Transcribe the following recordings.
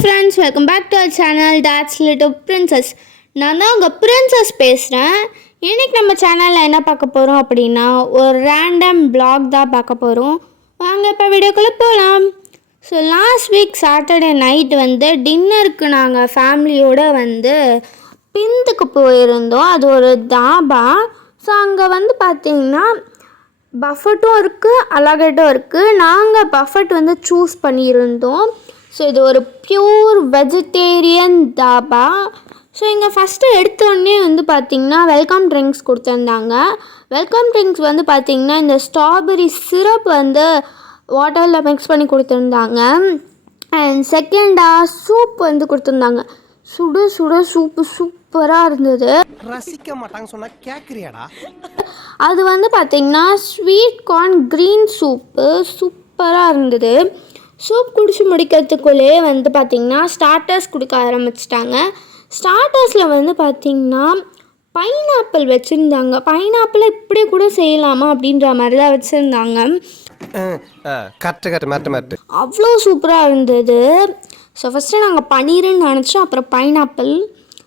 Friends, welcome back to our channel dad's little princess. நான் தான் உங்கள் பிரின்சஸ் பேசுகிறேன். இன்றைக்கி நம்ம சேனலில் என்ன பார்க்க போகிறோம் அப்படின்னா, ஒரு ரேண்டம் பிளாக் தான் பார்க்க போகிறோம். வாங்க இப்போ வீடியோக்குள்ளே போகலாம். So last week Saturday night டின்னருக்கு நாங்கள் ஃபேமிலியோடு பிந்துக்கு போயிருந்தோம். அது ஒரு தாபா. ஸோ அங்கே பார்த்திங்கன்னா பஃபட்டும் இருக்குது, அலகட்டும் இருக்குது. நாங்கள் பஃபட் சூஸ் பண்ணியிருந்தோம். ஸோ இது ஒரு பியூர் வெஜிடேரியன் தாபா. ஸோ இங்கே ஃபஸ்ட்டு எடுத்தோடனே பார்த்திங்கன்னா வெல்கம் ட்ரிங்க்ஸ் கொடுத்துருந்தாங்க. வெல்கம் ட்ரிங்க்ஸ் பார்த்திங்கன்னா இந்த ஸ்ட்ராபெரி சிரப் வாட்டரில் மிக்ஸ் பண்ணி கொடுத்துருந்தாங்க. அண்ட் செகண்டாக சூப் கொடுத்துருந்தாங்க. சுட சுட சூப்பு சூப்பராக இருந்தது. ரசிக்க மாட்டாங்க சொன்னா கேக்குறியாடா? அது பார்த்திங்கன்னா ஸ்வீட் கார்ன் க்ரீன் சூப்பு சூப்பராக இருந்தது. சூப் குடிச்சு முடிக்கிறதுக்குள்ளே பார்த்திங்கன்னா ஸ்டார்டர்ஸ் கொடுக்க ஆரம்பிச்சிட்டாங்க. ஸ்டார்டர்ஸில் பார்த்திங்கன்னா பைனாப்பிள் வச்சுருந்தாங்க. பைனாப்பிளை இப்படி கூட செய்யலாமா அப்படின்ற மாதிரி தான் வச்சுருந்தாங்க. அவ்வளோ சூப்பராக இருந்தது. ஸோ ஃபஸ்ட்டு நாங்கள் பன்னீருன்னு நினச்சோம், அப்புறம் பைனாப்பிள்.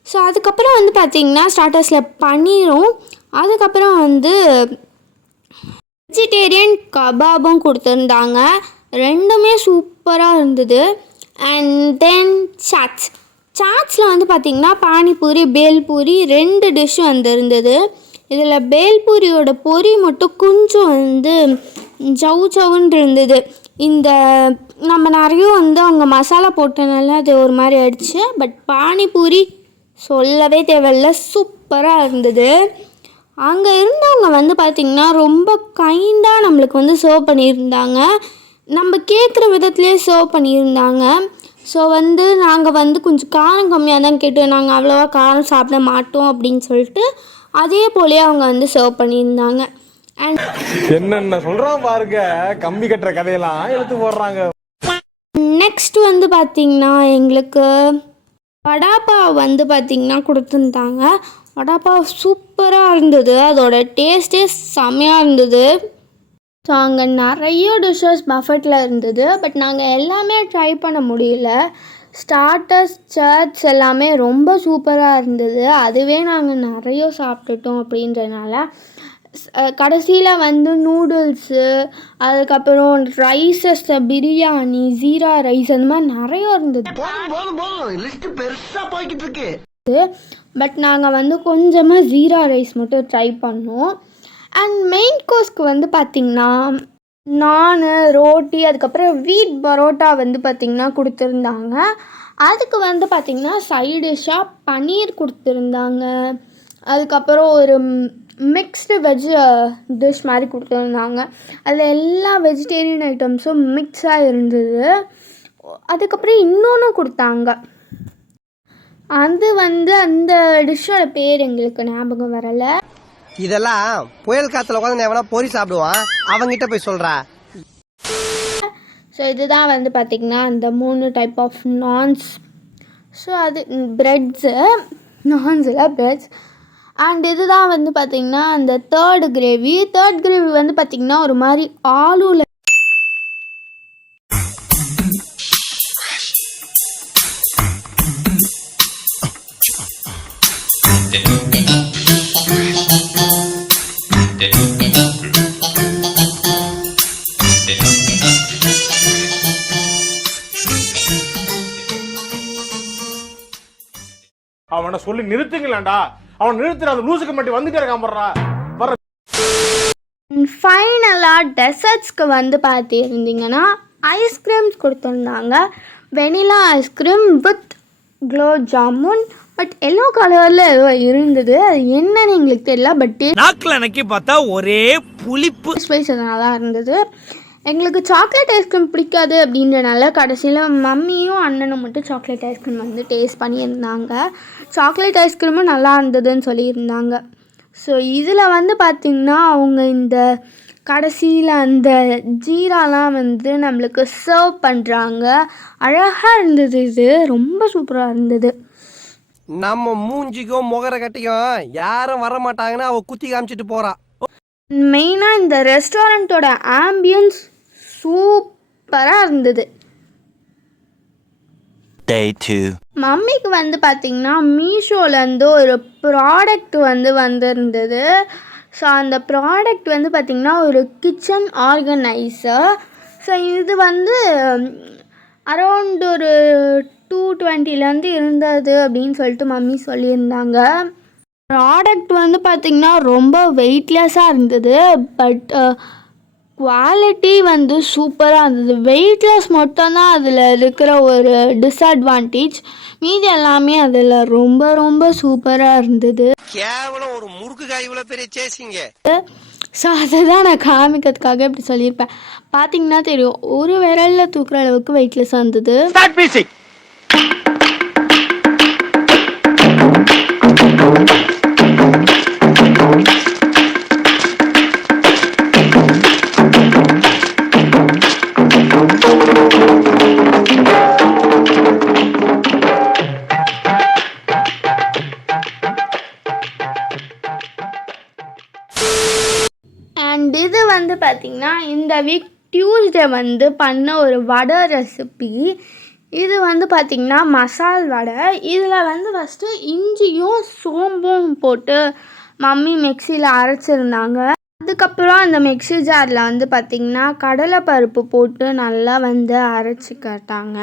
ஸோ அதுக்கப்புறம் பார்த்திங்கன்னா ஸ்டார்டர்ஸில் பன்னீரும், அதுக்கப்புறம் வெஜிடேரியன் கபாபும் கொடுத்துருந்தாங்க. ரெண்டுமே சூப்பராக இருந்தது. அண்ட் தென் சாட்ஸில் பார்த்திங்கன்னா பானிபூரி, பேல்பூரி 2 டிஷ்ஷு இருந்தது. இதில் பேல்பூரியோட பொரி மட்டும் கொஞ்சம் ஜவுன்னு இருந்தது. இந்த நம்ம நிறைய அவங்க மசாலா போட்டனால அது ஒரு மாதிரி ஆயிடுச்சு. பட் பானிபூரி சொல்லவே தேவையில்ல, சூப்பராக இருந்தது. அங்கே இருந்தவங்க பார்த்திங்கன்னா ரொம்ப கைண்டாக நம்மளுக்கு சர்வ் பண்ணியிருந்தாங்க. நம்ம கேட்குற விதத்துலேயே சர்வ் பண்ணியிருந்தாங்க. ஸோ நாங்கள் கொஞ்சம் காரம் கம்மியாக தான் கேட்டோம். நாங்கள் அவ்வளோவா காரம் சாப்பிட மாட்டோம் அப்படின்னு சொல்லிட்டு அதே போலேயே அவங்க சர்வ் பண்ணியிருந்தாங்க. அண்ட் என்னென்ன சொல்கிறான் பாருங்க, கம்பி கட்டுற கதையெல்லாம் எடுத்து போடுறாங்க. நெக்ஸ்ட் பார்த்திங்கன்னா எங்களுக்கு வடாப்பா பார்த்திங்கன்னா கொடுத்துருந்தாங்க. வடாப்பா சூப்பராக இருந்தது. அதோட டேஸ்ட்டே செம்மையாக இருந்தது. ஸோ அங்கே நிறைய டிஷ்ஷஸ் பஃபெட்டில் இருந்தது. பட் நாங்கள் எல்லாமே ட்ரை பண்ண முடியல. ஸ்டார்டர்ஸ் சாட்ஸ் எல்லாமே ரொம்ப சூப்பராக இருந்தது. அதுவே நாங்கள் நிறைய சாப்பிட்டுட்டோம். அப்படின்றனால கடைசியில் நூடுல்ஸு, அதுக்கப்புறம் ரைஸஸ், பிரியாணி, ஜீரா ரைஸ், அந்த மாதிரி நிறைய இருந்தது. பட் நாங்கள் கொஞ்சமாக ஜீரா ரைஸ் மட்டும் ட்ரை பண்ணோம். அண்ட் மெயின் கோர்ஸ்க்கு பார்த்திங்கன்னா நான், ரோட்டி, அதுக்கப்புறம் வீட் பரோட்டா பார்த்திங்கன்னா கொடுத்துருந்தாங்க. அதுக்கு பார்த்திங்கன்னா சைட் டிஷ்ஷாக பன்னீர் கொடுத்துருந்தாங்க. அதுக்கப்புறம் ஒரு மிக்ஸ்டு வெஜ் டிஷ் மாதிரி கொடுத்துருந்தாங்க. அதில் எல்லா வெஜிடேரியன் ஐட்டம்ஸும் மிக்ஸாக இருந்தது. அதுக்கப்புறம் இன்னொன்று கொடுத்தாங்க. அது அந்த டிஷ்ஷோட பேர் எங்களுக்கு ஞாபகம் வரலை. இதெல்லாம் புயல் காத்துல உட்காந்து எவனா பொறி சாப்பிடுவான், அவங்கிட்ட போய் சொல்றா. ஸோ இதுதான் பார்த்திங்கன்னா அந்த 3 டைப் ஆஃப் நான்ஸ். ஸோ அது ப்ரெட்ஸு, நான்ஸில் ப்ரெட்ஸ். அண்ட் இதுதான் பார்த்திங்கன்னா அந்த தேர்ட் கிரேவி பார்த்திங்கன்னா ஒரு மாதிரி ஆலூவில் அவனை சொல்லி நிறுத்துங்களேன்டா. அவன் நிறுத்துற அந்த லூசுக்கு மட்டும் வந்துட்டே இருக்கான். ஃபைனலாக டெசர்ட்ஸ்க்கு பார்த்திருந்தீங்கன்னா ஐஸ்கிரீம்ஸ் கொடுத்துருந்தாங்க. Vanilla ice cream with gulab jamun. But yellow கலரில் ஏதோ இருந்தது, அது என்னன்னு எங்களுக்கு தெரியல. பட் நாக்கில் எனக்கு பார்த்தா ஒரே புளிப்பு ஸ்பைஸ் நல்லா இருந்தது. எங்களுக்கு சாக்லேட் ஐஸ்கிரீம் பிடிக்காது அப்படின்றனால கடைசியில் மம்மியும் அண்ணனும் மட்டும் சாக்லேட் ஐஸ்கிரீம் டேஸ்ட் பண்ணியிருந்தாங்க. சாக்லேட் ஐஸ்கிரீமும் நல்லா இருந்ததுன்னு சொல்லியிருந்தாங்க. ஸோ இதில் பார்த்திங்கன்னா அவங்க இந்த கடைசியில் அந்த ஜீராலாம் நம்மளுக்கு சர்வ் பண்ணுறாங்க. அழகாக இருந்தது. இது ரொம்ப சூப்பராக இருந்தது. நம்ம மூஞ்சிக்கும் முகர கட்டிக்கும் யாரும் வர மாட்டாங்கன்னா அவ குத்தி காமிச்சிட்டு போறா. மெயினாக இந்த ரெஸ்டாரண்ட்டோட ஆம்பியன்ஸ் சூப்பராக இருந்தது. Day 2. மம்மிக்கு வந்து பார்த்திங்கன்னா மீஷோலேருந்து ஒரு ப்ராடக்ட் வந்து வந்திருந்தது. ஸோ அந்த ப்ராடக்ட் வந்து பார்த்திங்கன்னா ஒரு கிச்சன் ஆர்கனைசர். ஸோ இது வந்து அரௌண்ட் ஒரு 220 இருந்தது அப்படின்னு சொல்லிட்டு மம்மி சொல்லியிருந்தாங்க. ப்ராடக்ட் வந்து பார்த்திங்கன்னா ரொம்ப வெயிட்லெஸ்ஸாக இருந்தது. பட் குவாலிட்டி வந்து சூப்பராக இருந்தது. வெயிட்லெஸ் மட்டும்தான் அதில் இருக்கிற ஒரு டிஸ்அட்வான்டேஜ். மீதி எல்லாமே அதில் ரொம்ப ரொம்ப சூப்பராக இருந்தது. கேவலம் ஒரு முறுக்கு காய் இவ்வளவு பெரிய சேசிங்க. ஸோ அதை தான் நான் காமிக்கிறதுக்காக இப்படி சொல்லியிருப்பேன். பார்த்தீங்கன்னா தெரியும், ஒரு விரலில் தூக்குற அளவுக்கு வெயிட்லெஸ்ஸாக இருந்தது. அண்ட் இது வந்து பார்த்திங்கன்னா இந்த வீக் டியூஸ்டே வந்து பண்ண ஒரு வடை ரெசிபி. இது வந்து பார்த்திங்கன்னா மசால் வடை. இதில் வந்து ஃபஸ்ட்டு இஞ்சியும் சோம்பும் போட்டு மம்மி மிக்சியில் அரைச்சிருந்தாங்க. அதுக்கப்புறம் அந்த மிக்ஸி ஜாரில் வந்து பார்த்திங்கன்னா கடலைப்பருப்பு போட்டு நல்லா வந்து அரைச்சிக்கிட்டாங்க.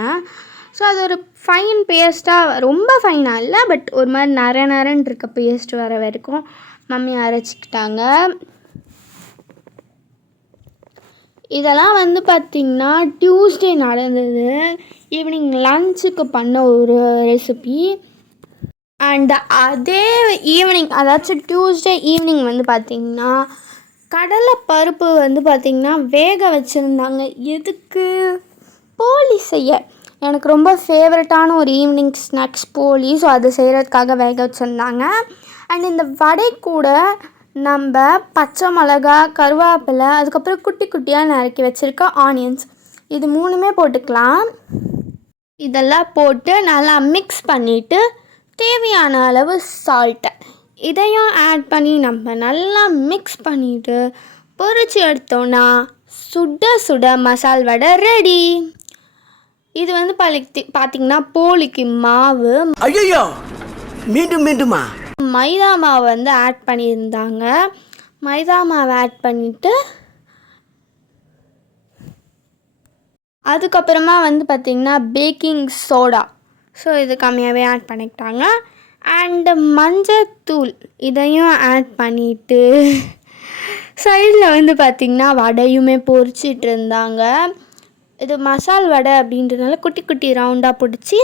ஸோ அது ஒரு ஃபைன் பேஸ்ட்டாக, ரொம்ப ஃபைனாக இல்லை, பட் ஒரு மாதிரி நரன்னு இருக்க பேஸ்ட் வர வரைக்கும் மம்மி அரைச்சிக்கிட்டாங்க. இதெல்லாம் வந்து பார்த்திங்கன்னா டியூஸ்டே நடந்தது. ஈவினிங் லன்ச்சுக்கு பண்ண ஒரு ரெசிபி. அண்ட் அதே ஈவினிங், அதாச்சும் டியூஸ்டே ஈவினிங் வந்து பார்த்திங்கன்னா கடலைப்பருப்பு வந்து பார்த்திங்கன்னா வேக வச்சுருந்தாங்க. எதுக்கு? போலி செய்ய. எனக்கு ரொம்ப ஃபேவரட்டான ஒரு ஈவினிங் ஸ்நாக்ஸ் போலி. ஸோ அது செய்கிறதுக்காக வேக வச்சுருந்தாங்க. அண்ட் இந்த வடை கூட நம்ம பச்சை மிளகா, கருவேப்பிலை, அதுக்கப்புறம் குட்டி குட்டியாக நறுக்கி வச்சுருக்க ஆனியன்ஸ், இது 3மே போட்டுக்கலாம். இதெல்லாம் போட்டு நல்லா மிக்ஸ் பண்ணிவிட்டு தேவையான அளவு சால்ட்டை இதையும் ஆட் பண்ணி நம்ம நல்லா மிக்ஸ் பண்ணிவிட்டு பொரிச்சு எடுத்தோன்னா சுட சுட மசால் வடை ரெடி. இது வந்து பார்த்திங்கன்னா போலிக்கு மாவு, ஐயோ மீண்டும் மீண்டுமா மைதா மாவு வந்து ஆட் பண்ணியிருந்தாங்க. மைதா மாவை ஆட் பண்ணிவிட்டு அதுக்கப்புறமா வந்து பார்த்திங்கன்னா பேக்கிங் சோடா, ஸோ இது கம்மியாகவே ஆட் பண்ணிக்கிட்டாங்க. அண்டு மஞ்சத்தூள் இதையும் ஆட் பண்ணிவிட்டு சைடில் வந்து பார்த்திங்கன்னா வடையுமே பொரிச்சிட்டு இருந்தாங்க. இது மசால் வடை அப்படின்றதுனால குட்டி குட்டி ரவுண்டாக பிடிச்சி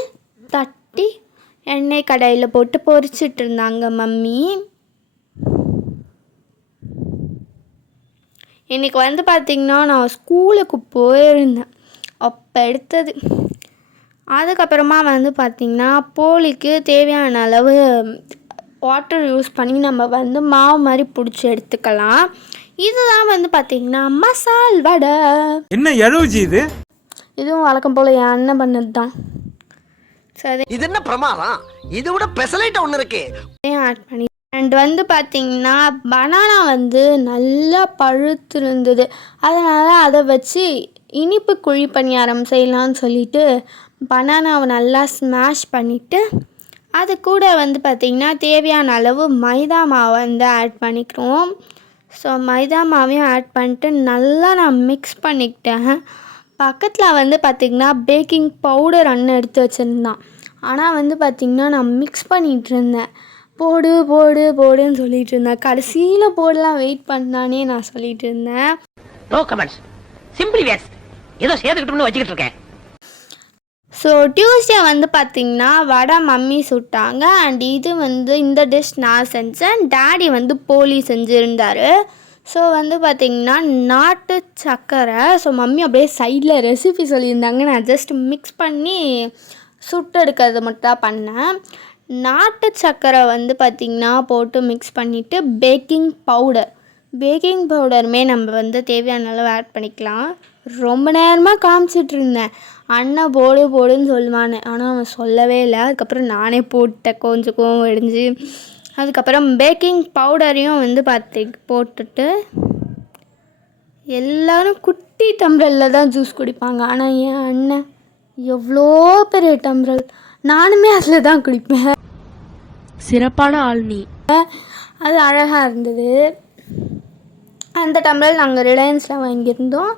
தட்டி எண்ணெய் கடாயில் போட்டு பொரிச்சிட்டு இருந்தாங்க மம்மி. இன்றைக்கி வந்து பார்த்திங்கன்னா நான் ஸ்கூலுக்கு போயிருந்தேன், அப்போ எடுத்தது. அதுக்கப்புறமா வந்து பார்த்திங்கன்னா போலிக்கு தேவையான அளவு வாட்டர் யூஸ் பண்ணி நம்ம வந்து மாவு மாதிரி பிடிச்சி எடுத்துக்கலாம். இதுதான் வந்து பார்த்திங்கன்னா மசால் வடை. என்ன எழுவுஜி இது? இதுவும் வழக்கம் போல் என் அண்ணன் பண்ணது தான். சரி, இது என்ன பிரமாதம்? இது விட பெசலைட் ஒன்று இருக்கு. ஆட் பண்ணி அண்ட் வந்து பார்த்திங்கன்னா பனானா வந்து நல்லா பழுத்து இருந்தது. அதனால் அதை வச்சு இனிப்பு குழி பணியாரம் செய்யலான்னு சொல்லிட்டு பனானாவை நல்லா ஸ்மாஷ் பண்ணிவிட்டு அது கூட வந்து பார்த்திங்கன்னா தேவையான அளவு மைதா மாவை வந்து ஆட் பண்ணிக்கிறோம். ஸோ மைதா மாவையும் ஆட் பண்ணிட்டு நல்லா நான் மிக்ஸ் பண்ணிக்கிட்டேன். பக்கத்தில் வந்து பார்த்திங்கன்னா பேக்கிங் பவுடர் அண்ணன் எடுத்து வச்சுருந்தான். ஆனால் வந்து பார்த்திங்கன்னா நான் மிக்ஸ் பண்ணிகிட்டு இருந்தேன். போடு போடு போடுன்னு சொல்லிகிட்டு இருந்தேன். கடைசியில் போடலாம் வெயிட் பண்ணானே நான் சொல்லிகிட்டு இருந்தேன். நோ கமெண்ட்ஸ், சிம்பிளி வேஸ்ட், ஏதோ சேர்த்துக்கிட்டோம்னு வச்சுக்கிட்டு இருக்கேன். ஸோ டியூஸ்டே வந்து பார்த்திங்கன்னா வடை மம்மி சுட்டாங்க. அண்ட் இது வந்து இந்த டிஷ் நான் செஞ்சேன். டேடி வந்து போலி செஞ்சுருந்தார். ஸோ வந்து பார்த்திங்கன்னா நாட்டு சர்க்கரை, ஸோ மம்மி அப்படியே சைடில் ரெசிபி சொல்லியிருந்தாங்க. நான் ஜஸ்ட் மிக்ஸ் பண்ணி சுட்டு எடுக்கிறது மட்டும் தான் பண்ணேன். நாட்டு சர்க்கரை வந்து பார்த்திங்கன்னா போட்டு மிக்ஸ் பண்ணிவிட்டு பேக்கிங் பவுடருமே நம்ம வந்து தேவையான அளவு ஆட் பண்ணிக்கலாம். ரொம்ப நேரமாக காமிச்சிட்டு இருந்தேன், அண்ணன் போடு போடுன்னு சொல்லுவானே, ஆனால் அவன் சொல்லவே இல்லை. அதுக்கப்புறம் நானே போட்டேன், கொஞ்சம் கோவம் அடைஞ்சு. அதுக்கப்புறம் பேக்கிங் பவுடரையும் வந்து போட்டுட்டு எல்லோரும் குட்டி டம்ளரில் தான் ஜூஸ் குடிப்பாங்க. ஆனால் என் அண்ணன் எவ்வளோ பெரிய டம்ளர், நானுமே அதில் தான் குடிப்பேன். சிறப்பான ஆள் நீ. அது அழகாக இருந்தது. அந்த டம்ளர் நாங்கள் ரிலையன்ஸில் வாங்கியிருந்தோம்.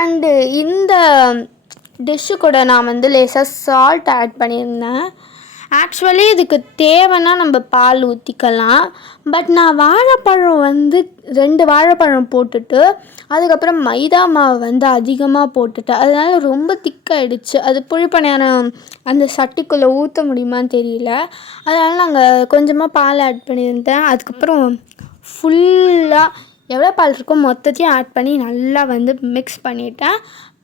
அண்டு இந்த டிஷ்ஷு கூட நான் வந்து லேசாக சால்ட் ஆட் பண்ணியிருந்தேன். ஆக்சுவலி இதுக்கு தேவைன்னா நம்ம பால் ஊற்றிக்கலாம். பட் நான் வாழைப்பழம் வந்து 2 வாழைப்பழம் போட்டுட்டு அதுக்கப்புறம் மைதா மாவு வந்து அதிகமாக போட்டுட்டேன். அதனால ரொம்ப திக்காயிடுச்சு. அது புழிப்பணியாரம் அந்த சட்டிக்குள்ளே ஊற்ற முடியுமான்னு தெரியல. அதனால் நாங்கள் கொஞ்சமாக பால் ஆட் பண்ணியிருந்தேன். அதுக்கப்புறம் ஃபுல்லாக எவ்வளோ பால் இருக்கோ மொத்தத்தையும் ஆட் பண்ணி நல்லா வந்து மிக்ஸ் பண்ணிவிட்டேன்.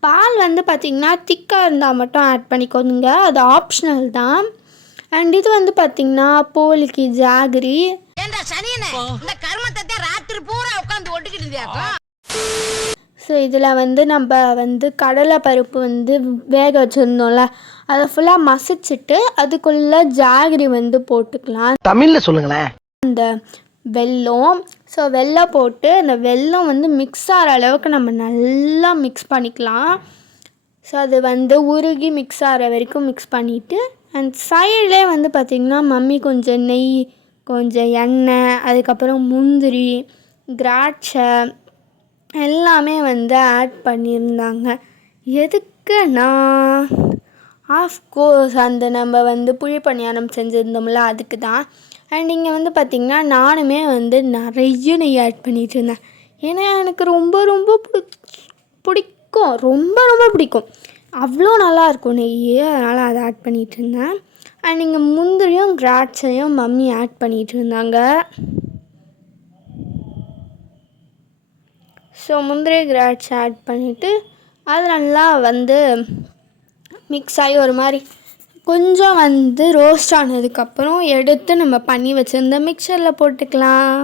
பால் வந்து பார்த்திங்கன்னா திக்காக இருந்தால் மட்டும் ஆட் பண்ணிக்கோங்க, அது ஆப்ஷனல் தான். அண்ட் இது வந்து பார்த்திங்கன்னா போலிக்கு ஜாகரி. ஸோ இதில் வந்து நம்ம வந்து கடலை பருப்பு வந்து வேக வச்சுருந்தோம்ல, அதை ஃபுல்லாக மசிச்சுட்டு அதுக்குள்ளே ஜாகரி வந்து போட்டுக்கலாம். தமிழ்ல சொல்லுங்களேன். அந்த வெல்லம், ஸோ வெல்லம் போட்டு அந்த வெல்லம் வந்து மிக்ஸ் ஆகிற அளவுக்கு நம்ம நல்லா மிக்ஸ் பண்ணிக்கலாம். ஸோ அது வந்து உருகி மிக்ஸ் ஆகிற வரைக்கும் மிக்ஸ் பண்ணிவிட்டு, அண்ட் சைட்லேயே வந்து பார்த்திங்கன்னா மம்மி கொஞ்சம் நெய், கொஞ்சம் எண்ணெய், அதுக்கப்புறம் முந்திரி, திராட்சை எல்லாமே வந்து ஆட் பண்ணியிருந்தாங்க. எதுக்குன்னா ஆஃப்கோர்ஸ் அந்த நம்ம வந்து புழிப்பணியாரம் செஞ்சுருந்தோம்ல அதுக்கு தான். அண்ட் இங்கே வந்து பார்த்திங்கன்னா நானுமே வந்து நிறைய நெய் ஆட் பண்ணிகிட்டு இருந்தேன். ஏன்னா எனக்கு ரொம்ப ரொம்ப பிடிக்கும், ரொம்ப ரொம்ப பிடிக்கும், அவ்வளோ நல்லாயிருக்கும் நெய். அதனால் அதை ஆட் பண்ணிகிட்டு இருந்தேன். அண்ட் இங்கே முந்திரியும் திராட்சையும் மம்மி ஆட் பண்ணிகிட்டு இருந்தாங்க. ஸோ முந்திரி திராட்சை ஆட் பண்ணிவிட்டு அது நல்லா வந்து மிக்ஸ் ஆகி ஒரு மாதிரி கொஞ்சம் வந்து ரோஸ்ட் ஆனதுக்கப்புறம் எடுத்து நம்ம பண்ணி வச்சுருந்த மிக்சரில் போட்டுக்கலாம்.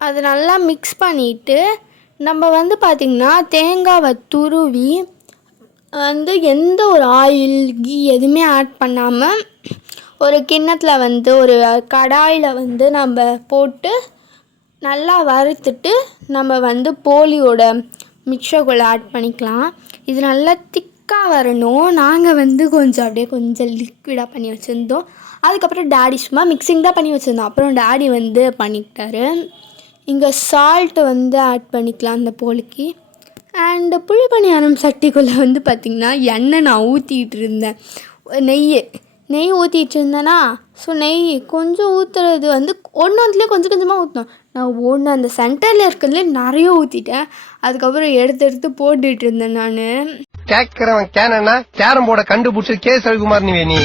அது நல்லா மிக்ஸ் பண்ணிவிட்டு நம்ம வந்து பார்த்திங்கன்னா தேங்காவை துருவி வந்து எந்த ஒரு ஆயில் கீ எதுவுமே ஆட் பண்ணாமல் ஒரு கிண்ணத்தில் வந்து ஒரு கடாயில் வந்து நம்ம போட்டு நல்லா வறுத்துட்டு நம்ம வந்து போலியோட மிக்சருக்குள்ளே ஆட் பண்ணிக்கலாம். இது நல்லா திக்காக வரணும். நாங்கள் வந்து கொஞ்சம் லிக்விடாக பண்ணி வச்சுருந்தோம். அதுக்கப்புறம் டாடி சும்மா மிக்சிங் தான் பண்ணி வச்சுருந்தோம். அப்புறம் டாடி வந்து பண்ணிக்கிட்டாரு. இங்கே சால்ட்டு வந்து ஆட் பண்ணிக்கலாம் அந்த போலிக்கு. அண்டு புழிப்பணியாரம் சட்டிக்குள்ளே வந்து பார்த்திங்கன்னா எண்ணெய் நான் ஊற்றிக்கிட்டு இருந்தேன். நெய் ஊற்றிட்டு இருந்தேன்னா, ஸோ நெய் கொஞ்சம் ஊற்றுறது வந்து ஒன்றுலேயே கொஞ்சம் கொஞ்சமாக ஊற்றணும். நான் அந்த சென்டரில் இருக்கிறதுலே நிறைய ஊற்றிட்டேன். அதுக்கப்புறம் எடுத்து போட்டுட்டு இருந்தேன் நான். கேட்கிறவன் கேனா கேரம் போர்டை கண்டுபிடிச்சி ரவிக்குமார் நீ.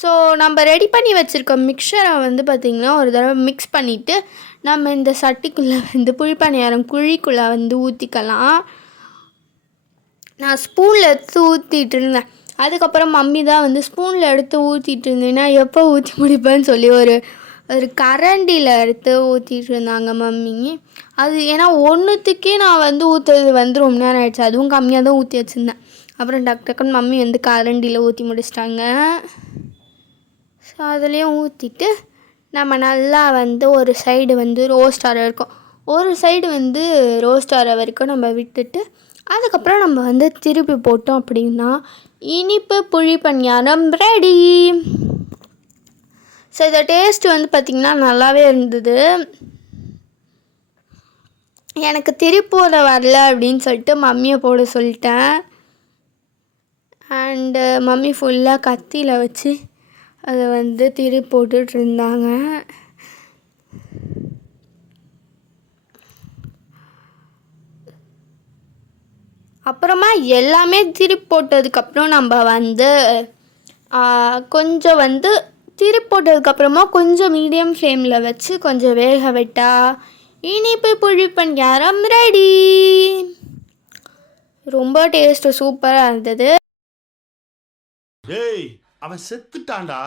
ஸோ நம்ம ரெடி பண்ணி வச்சுருக்க மிக்சரை வந்து பார்த்திங்கன்னா ஒரு தடவை மிக்ஸ் பண்ணிவிட்டு நம்ம இந்த சட்டிக்குள்ளே வந்து புழிப்பணியாரம் குழிக்குள்ளே வந்து ஊற்றிக்கலாம். நான் ஸ்பூனில் எடுத்து ஊற்றிட்டு இருந்தேன். அதுக்கப்புறம் மம்மி தான் வந்து ஸ்பூனில் எடுத்து ஊற்றிட்டு இருந்தேன்னா எப்போ ஊற்றி முடிப்பேன்னு சொல்லி ஒரு கரண்டியில் எடுத்து ஊற்றிட்டு இருந்தாங்க மம்மி. அது ஏன்னா ஒன்றுத்துக்கே நான் வந்து ஊற்றுறது வந்து ரொம்ப நேரம் ஆகிடுச்சு. அதுவும் கம்மியாக தான் ஊற்றி வச்சுருந்தேன். அப்புறம் டக்குன்னு மம்மி வந்து கரண்டியில் ஊற்றி முடிச்சிட்டாங்க. ஸோ அதுலேயும் ஊற்றிட்டு நம்ம நல்லா வந்து ஒரு சைடு வந்து ரோஸ்ட் ஆகிற வரைக்கும், ஒரு சைடு வந்து ரோஸ்ட் ஆகிற வரைக்கும் நம்ம விட்டுட்டு அதுக்கப்புறம் நம்ம வந்து திருப்பி போட்டோம் அப்படின்னா இனிப்பு புழிப்பணியாரம் ரெடி. ஸோ இந்த டேஸ்ட் வந்து பார்த்திங்கன்னா நல்லாவே இருந்தது. எனக்கு திருப்பூர வரல அப்படின்னு சொல்லிட்டு மம்மியை போட சொல்லிட்டேன். அண்டு மம்மி ஃபுல்லாக கத்தியில் வச்சு அதை வந்து திருப்பி போட்டுட்டு இருந்தாங்க. அப்புறமா எல்லாமே திருப்பி போட்டதுக்கப்புறம் நம்ம வந்து கொஞ்சம் வந்து திருப்பி போட்டதுக்கப்புறமா கொஞ்சம் மீடியம் ஃப்ளேமில் வச்சு கொஞ்சம் வேக விட்டா இனிப்பு புழிப்பணியாரம் ரெடி. ரொம்ப டேஸ்ட்டு சூப்பராக இருந்தது. அவன் செத்துட்டான்டா.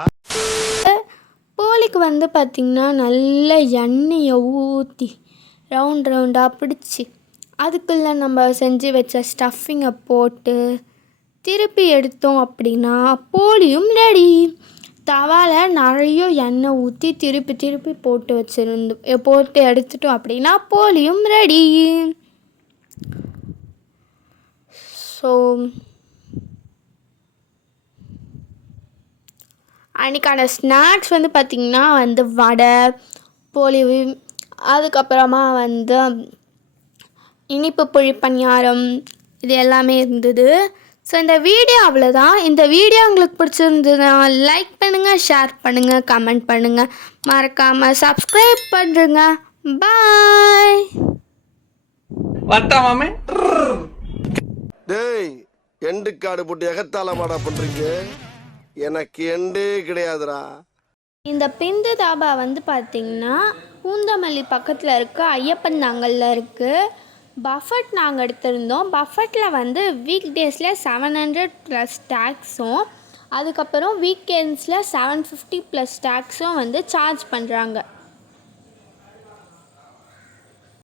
போலிக்கு வந்து பார்த்திங்கன்னா நல்ல எண்ணெயை ஊற்றி ரவுண்டாக பிடிச்சி அதுக்குள்ளே நம்ம செஞ்சு வச்ச ஸ்டஃபிங்கை போட்டு திருப்பி எடுத்தோம் அப்படின்னா போலியும் ரெடி. தவாவில் நிறைய எண்ணெய் ஊற்றி திருப்பி திருப்பி போட்டு எடுத்துட்டோம் அப்படின்னா போலியும் ரெடி. ஸோ அன்றைக்கான ஸ்நாக்ஸ் வந்து பார்த்திங்கன்னா வடை, போலி, அதுக்கப்புறமா இனிப்பு புளி பணியாரம், இது எல்லாமே இருந்தது. ஸோ இந்த வீடியோ அவ்வளோதான். இந்த வீடியோ உங்களுக்கு பிடிச்சிருந்ததுன்னா லைக் பண்ணுங்கள், ஷேர் பண்ணுங்கள், கமெண்ட் பண்ணுங்கள், மறக்காமல் சப்ஸ்கிரைப் பண்ணுறேங்க. பாய். வட்டாமே டேய் எண்டு காடு போட்டு எகத்தால மாடா பண்றீங்க, எனக்கு எண்டே கிடையாதுடா. இந்த பிந்து தாபா பார்த்திங்கன்னா பூந்தமல்லி பக்கத்தில் இருக்க ஐயப்பன் நாங்கலில் இருக்குது. பஃபட் நாங்கள் எடுத்திருந்தோம். பஃபட்டில் வீக் டேஸில் 700 + டேக்ஸும், அதுக்கப்புறம் வீக்கெண்ட்ஸில் 750 + டேக்ஸும் சார்ஜ் பண்ணுறாங்க.